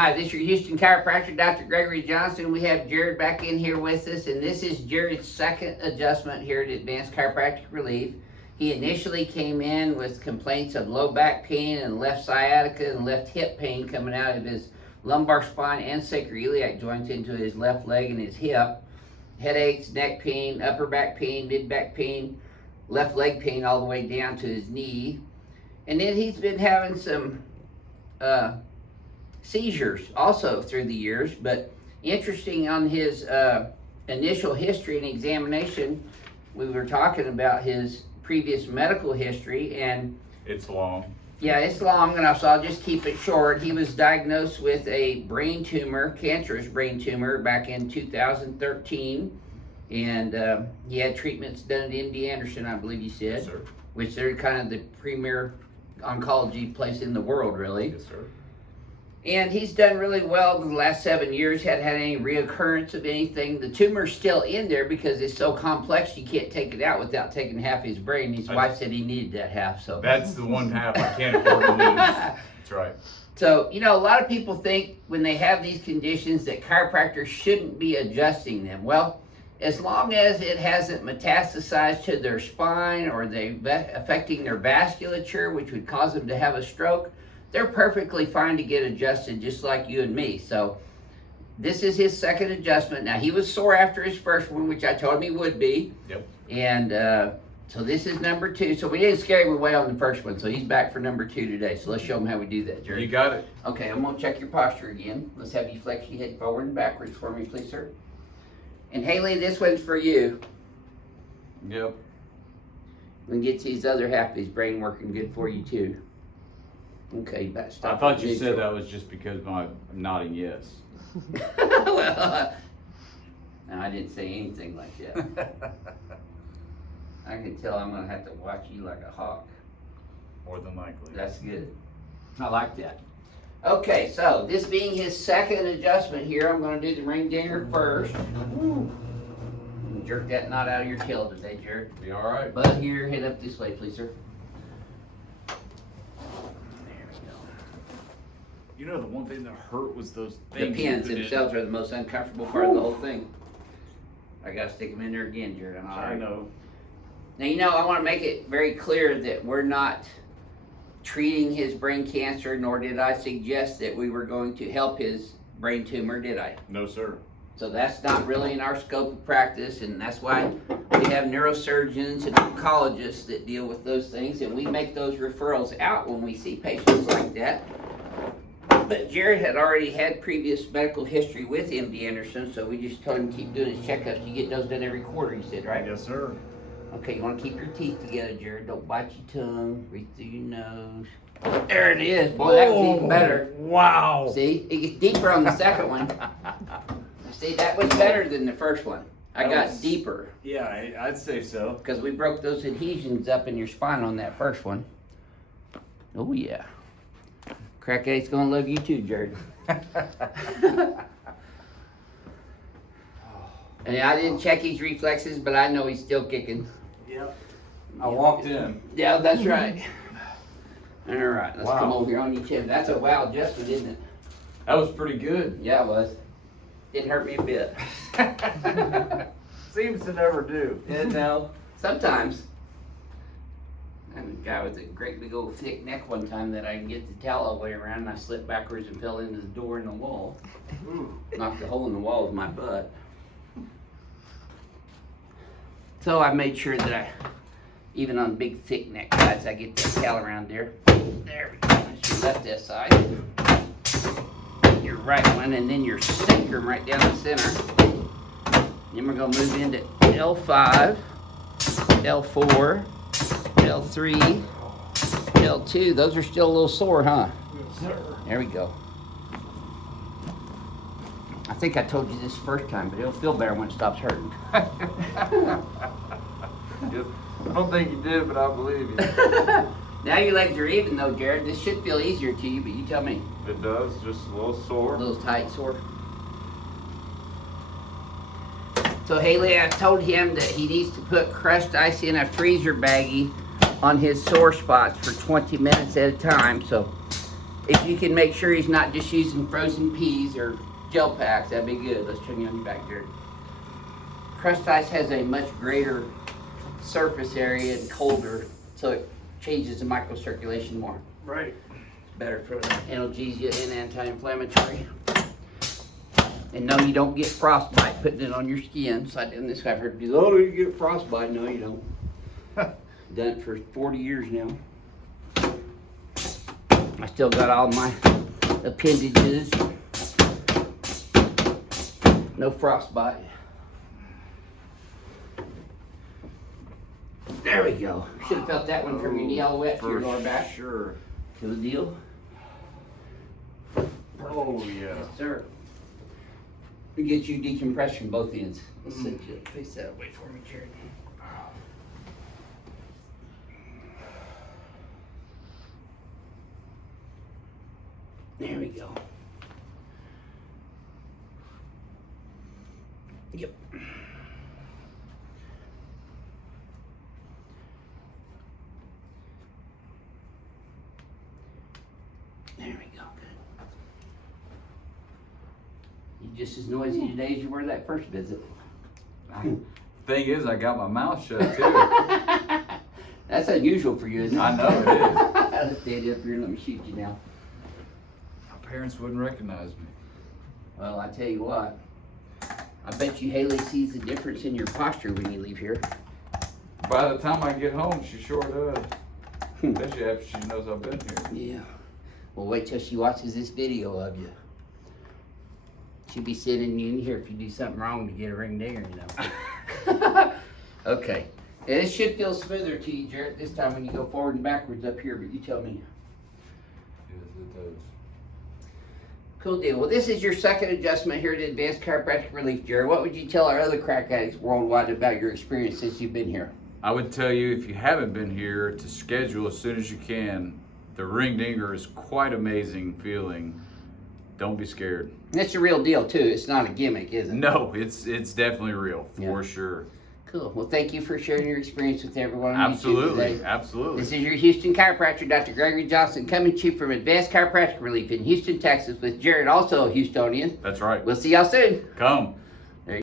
Hi, this is your Houston chiropractor, Dr. Gregory Johnson. We have Jared back in here with us, and this is Jared's second adjustment here at Advanced Chiropractic Relief. He initially came in with complaints of low back pain and left sciatica and left hip pain coming out of his lumbar spine and sacroiliac joints into his left leg and his hip. Headaches, neck pain, upper back pain, mid back pain, left leg pain all the way down to his knee. And then he's been having some seizures also through the years, but interesting on his initial history and examination, we were talking about his previous medical history, and it's long. Yeah, it's long, and so I'll just keep it short. He was diagnosed with a brain tumor, cancerous brain tumor, back in 2013, and he had treatments done at MD Anderson, I believe you said. Yes, sir. Which they're kind of the premier oncology place in the world, really. Yes, sir. And he's done really well in the last 7 years, hadn't had any reoccurrence of anything. The tumor's still in there because it's so complex you can't take it out without taking half his brain. His wife said he needed that half, so. That's the one half I can't afford to lose. That's right. So, you know, a lot of people think when they have these conditions that chiropractors shouldn't be adjusting them. Well, as long as it hasn't metastasized to their spine or they affecting their vasculature, which would cause them to have a stroke, they're perfectly fine to get adjusted just like you and me. So this is his second adjustment. Now, he was sore after his first one, which I told him he would be. Yep. And so this is number 2. So we didn't scare him away on the first one. So he's back for number 2 today. So let's show him how we do that, Jerry. You got it. Okay, I'm going to check your posture again. Let's have you flex your head forward and backwards for me, please, sir. And Haley, this one's for you. Yep. We can get his other half of his brain working good for you, too. Okay, stop. I thought you said that was just because I'm nodding yes. Well, no, I didn't say anything like that. I can tell I'm going to have to watch you like a hawk. More than likely. That's good. I like that. Okay, so this being his second adjustment here, I'm going to do the ring dinger first. Jerk that knot out of your tail today, Jared. Be all right. Butt here, head up this way, please, sir. You know, the one thing that hurt was those The things. pins themselves are the most uncomfortable part of the whole thing. I gotta stick them in there again, Jared. I'm sorry. I know. Now, you know, I want to make it very clear that we're not treating his brain cancer, nor did I suggest that we were going to help his brain tumor, did I? No, sir. So that's not really in our scope of practice, and that's why we have neurosurgeons and oncologists that deal with those things, and we make those referrals out when we see patients like that. But Jared had already had previous medical history with MD Anderson, so we just told him to keep doing his checkups. You get those done every quarter, you said, right? Yes, sir. Okay, you want to keep your teeth together, Jared. Don't bite your tongue. Breathe through your nose. There it is. Boy, that was even better. Wow. See? It gets deeper on the second one. See, that was better than the first one. I got deeper. Yeah, I'd say so. Because we broke those adhesions up in your spine on that first one. Oh, yeah. Crack Eight's going to love you too, Jared. And I didn't check his reflexes, but I know he's still kicking. Yep. I walked in. Yeah, that's right. All right, let's Wow. come over here on your chin. That's a wow adjustment, isn't it? That was pretty good. Yeah, it was. Didn't hurt me a bit. Seems to never do. Yeah, no. Sometimes. I had a guy with a great big old thick neck one time that I didn't get the towel all the way around, and I slipped backwards and fell into the door in the wall. Knocked a hole in the wall with my butt. So I made sure that even on big thick neck guys, I get that towel around there. There we go. That's your left S side. Your right one, and then your sacrum right down the center. Then we're gonna move into L5, L4, L3, L2. Those are still a little sore, huh? Yes, sir. There we go. I think I told you this first time, but it'll feel better when it stops hurting. I don't think you did, but I believe you. Now your legs are even though, Jared. This should feel easier to you, but you tell me. It does, just a little A sore. little tight, sore. So Haley, I told him that he needs to put crushed ice in a freezer baggie on his sore spots for 20 minutes at a time. So If you can make sure he's not just using frozen peas or gel packs, that'd be good. Let's turn you on your back, Jared. Crushed ice has a much greater surface area and colder, so it changes the microcirculation more. Right. Better for analgesia and anti-inflammatory. And no, you don't get frostbite putting it on your skin. So I done this. I've heard people, oh, you get frostbite. No, you don't. Done it for 40 years now. I still got all my appendages. No frostbite. There we go. Should have felt that one from your knee all the way up to your lower back. Sure. Kill the deal. Oh yeah. Yes, sir. We get you decompression both ends. Let's set you face that away for me, Jared. There we go. Yep. There we go. Good. You're just as noisy today as you were that first visit. Thing is, I got my mouth shut too. That's unusual for you, isn't it? I know it is. Let's stand up here and let me shoot you now. My parents wouldn't recognize me. Well, I tell you what. I bet you Haley sees the difference in your posture when you leave here. By the time I get home, she sure does. Especially after she knows I've been here. Yeah. Well, wait till she watches this video of you. She'll be sending you in here if you do something wrong to get a ring dinger, you know. Okay. And it should feel smoother to you, Jared, this time when you go forward and backwards up here, but you tell me. Yes, it does. Cool deal. Well, this is your second adjustment here at Advanced Chiropractic Relief, Jared. What would you tell our other crack addicts worldwide about your experience since you've been here? I would tell you, if you haven't been here, to schedule as soon as you can. The ring dinger is quite amazing feeling. Don't be scared. That's a real deal, too. It's not a gimmick, is it? No, it's definitely real, for sure. Cool. Well, thank you for sharing your experience with everyone on YouTube Absolutely, today. absolutely. This is your Houston chiropractor, Dr. Gregory Johnson, coming to you from Advanced Chiropractic Relief in Houston, Texas, with Jared, also a Houstonian. That's right. We'll see y'all soon. Come.